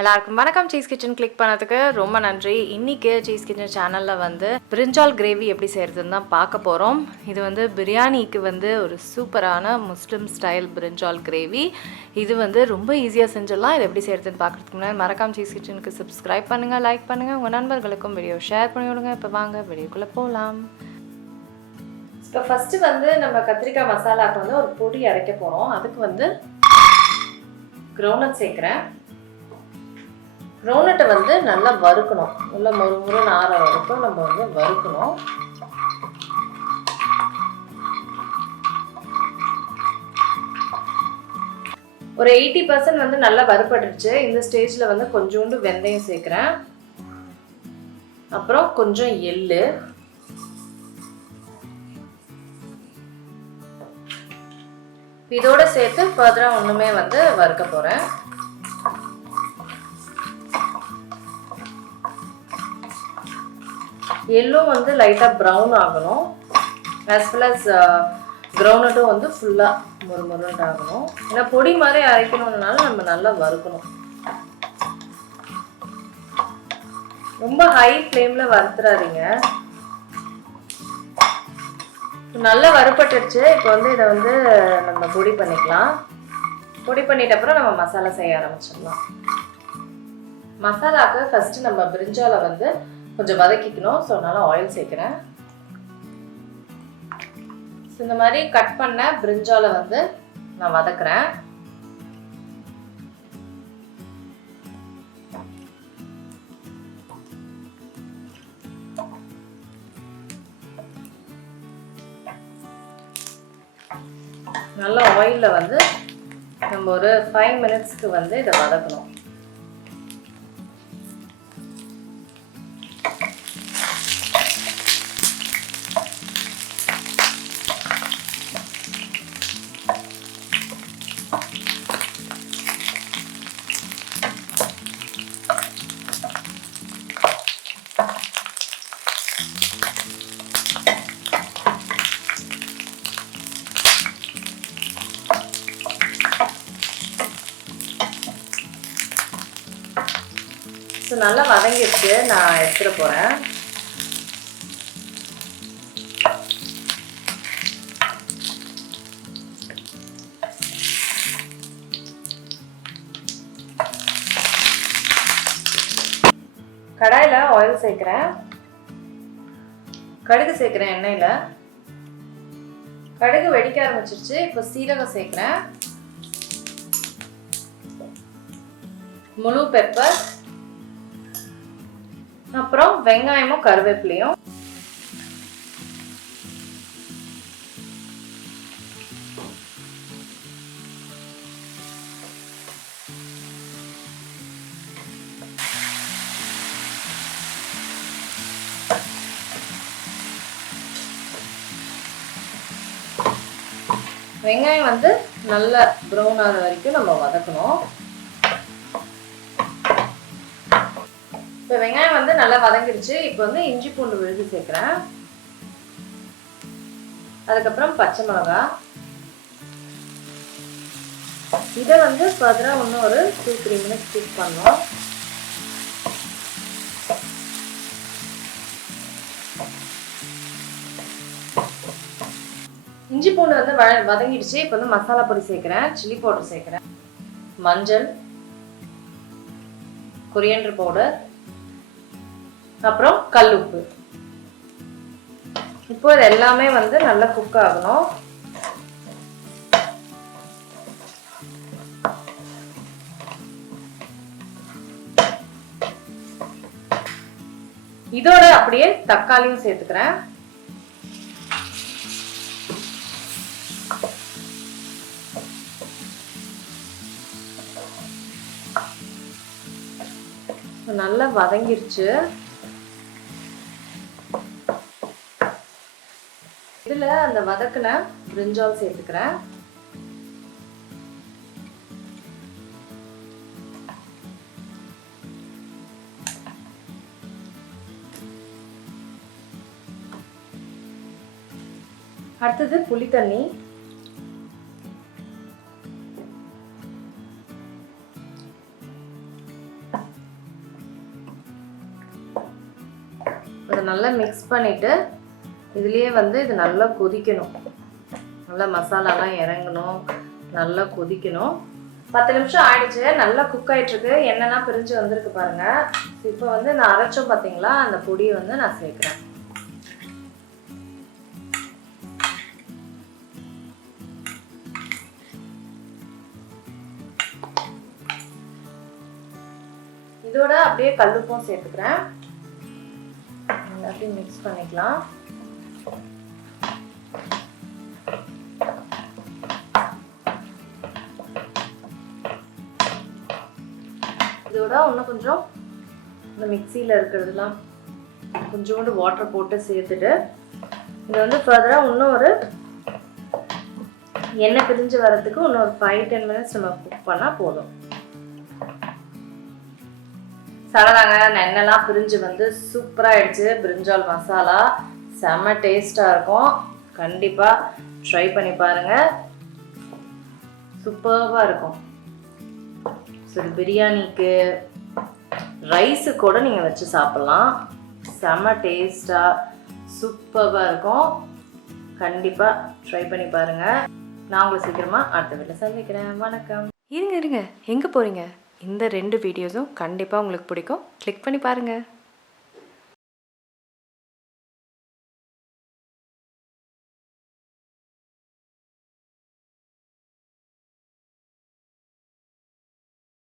எல்லாருக்கும் வணக்கம். Cheese kitchen click பண்ணதுக்கு ரொம்ப நன்றி. இன்றைக்கி சீஸ் கிச்சன் சேனலில் வந்து பிரிஞ்சால் கிரேவி எப்படி செய்கிறதுன்னு தான் பார்க்க போகிறோம். இது வந்து பிரியாணிக்கு வந்து ஒரு சூப்பரான முஸ்லிம் ஸ்டைல் பிரிஞ்சால் கிரேவி. இது வந்து ரொம்ப ஈஸியாக செஞ்சிடலாம். இது எப்படி செய்கிறதுன்னு பார்க்குறதுக்கு முன்னாடி மறக்காம சீஸ் கிச்சனுக்கு சப்ஸ்கிரைப் பண்ணுங்கள், லைக் பண்ணுங்கள், உங்கள் நண்பர்களுக்கும் வீடியோ ஷேர் பண்ணி விடுங்க. இப்போ வாங்க வீடியோக்குள்ளே போகலாம். இப்போ ஃபஸ்ட்டு வந்து நம்ம கத்திரிக்காய் மசாலாவுக்கு வந்து ஒரு பொடி அரைக்க போகிறோம். அதுக்கு வந்து கிரவுண்ட்நட் சேர்க்குறேன். கிரவுண்ட்நட்டை வந்து நல்லா வறுக்கணும். நல்லா முறுமுறுன்னு ஆற வரைக்கும் நம்ம வந்து வறுக்கணும். ஒரு 80% வந்து நல்லா வறுபட்டுருச்சு. இந்த ஸ்டேஜில் வந்து கொஞ்சோண்டு வெந்தயம் சேர்க்குறேன். அப்புறம் கொஞ்சம் எள்ளு, இதோட சேர்த்து ஃபர்தராக ஒன்றுமே வந்து வறுக்க போகிறேன். எள்ளும் வந்து லைட்டாக ப்ரௌன் ஆகணும். ஆஸ் வெல் அஸ் கிரவுண்ட்நட்டும் வந்து ஃபுல்லாக முறுமுறுன்னு ஆகணும். ஏன்னா பொடி மாதிரி அரைக்கணும்னால நம்ம நல்லா வறுக்கணும். ரொம்ப ஹை ஃப்ளேமில் வறுத்துறாதீங்க. நல்லா வறுபட்டுருச்சு. இப்போ வந்து இதை வந்து நம்ம பொடி பண்ணிக்கலாம். பொடி பண்ணிட்ட அப்புறம் நம்ம மசாலா செய்ய ஆரம்பிச்சிடலாம். மசாலாவுக்கு ஃபஸ்ட்டு நம்ம பிரிஞ்சாலை வந்து கொஞ்சம் வதக்கிக்கணும். ஸோ அதனால் ஆயில் சேர்க்குறேன். ஸோ இந்த மாதிரி கட் பண்ண பிரிஞ்சாலை வந்து நான் வதக்குறேன். நல்ல ஆயிலில் வந்து நம்ம ஒரு 5 மினிட்ஸ்க்கு வந்து இதை வதக்கணும். ஸோ நல்லா வதங்கிடுச்சு. நான் எடுத்துட போகிறேன். கடாயில் ஆயில் சேர்க்குறேன். கடுகு சேர்க்குறேன். எண்ணெயில் கடுகு வெடிக்க ஆரம்பிச்சிருச்சு. இப்போ சீரகம் சேர்க்குறேன். முழு பெப்பர், அப்புறம் வெங்காயமும் கருவேப்பிலையும், வெங்காயம் வந்து நல்ல ப்ரௌன் ஆகிற வரைக்கும் நம்ம வதக்கணும். இப்போ வெங்காயம் வந்து நல்லா வதங்கிடுச்சு. இப்போ வந்து இஞ்சி பூண்டு விழுது சேர்க்குறேன். அதுக்கப்புறம் பச்சை மிளகாய். இதை வந்து ஃபர்தராக இன்னும் ஒரு 2-3 மினிட்ஸ் குக் பண்ணோம். இஞ்சி பூண்டு வந்து வதங்கிடுச்சு. இப்போ வந்து மசாலா பொடி சேர்க்குறேன். சில்லி பவுடர் சேர்க்குறேன். மஞ்சள், கொரியண்டர் பவுடர், அப்புறம் கல் உப்பு. இப்போ இது எல்லாமே வந்து நல்லா குக் ஆகணும். இதோட அப்படியே தக்காளியும் சேர்த்துக்கிறேன். நல்லா வதங்கிருச்சு. இதில் அந்த வதக்கின பிரிஞ்சால் சேர்த்துக்கிறேன். அடுத்தது புளி தண்ணி. இதை நல்லா மிக்ஸ் பண்ணிவிட்டு இதுலேயே வந்து இது நல்லா கொதிக்கணும். நல்லா மசாலாலாம் இறங்கணும், நல்லா கொதிக்கணும். 10 நிமிஷம் ஆயிடுச்சு. நல்லா குக் ஆகிட்டுருக்கு. எண்ணெய்லாம் பிரிஞ்சு வந்திருக்கு பாருங்கள். இப்போ வந்து நான் அரைச்சோம் பார்த்தீங்களா, அந்த பொடியை வந்து நான் சேர்க்குறேன். இதோட அப்படியே கல்லுப்பும் சேர்த்துக்கிறேன். அப்படியே மிக்ஸ் பண்ணிக்கலாம். இதோட இன்னும் கொஞ்சம் இந்த மிக்சியில் இருக்கிறதுலாம் கொஞ்சோண்டு வாட்டர் போட்டு சேர்த்துட்டு இதை வந்து ஃபர்தராக இன்னும் ஒரு எண்ணெய் பிரிஞ்சு வரதுக்கு இன்னும் ஒரு 5-10 மினிட்ஸ் நம்ம குக் பண்ணால் போதும். சடனாங்க எண்ணெய்லாம் பிரிஞ்சு வந்து சூப்பராக ஆயிடுச்சு. பிரிஞ்சால் மசாலா செம்ம டேஸ்ட்டாக இருக்கும். கண்டிப்பாக ட்ரை பண்ணி பாருங்கள், சூப்பராக இருக்கும். சரி, பிரியாணிக்கு ரைஸு கூட நீங்கள் வச்சு சாப்பிட்லாம். செம்ம டேஸ்ட்டாக சூப்பராக இருக்கும். கண்டிப்பாக ட்ரை பண்ணி பாருங்கள். நான் உங்களை சீக்கிரமாக அடுத்த வீட்டில் சந்திக்கிறேன். வணக்கம். இருங்க எங்கே போகிறீங்க? இந்த 2 வீடியோஸும் கண்டிப்பாக உங்களுக்கு பிடிக்கும். கிளிக் பண்ணி பாருங்கள்.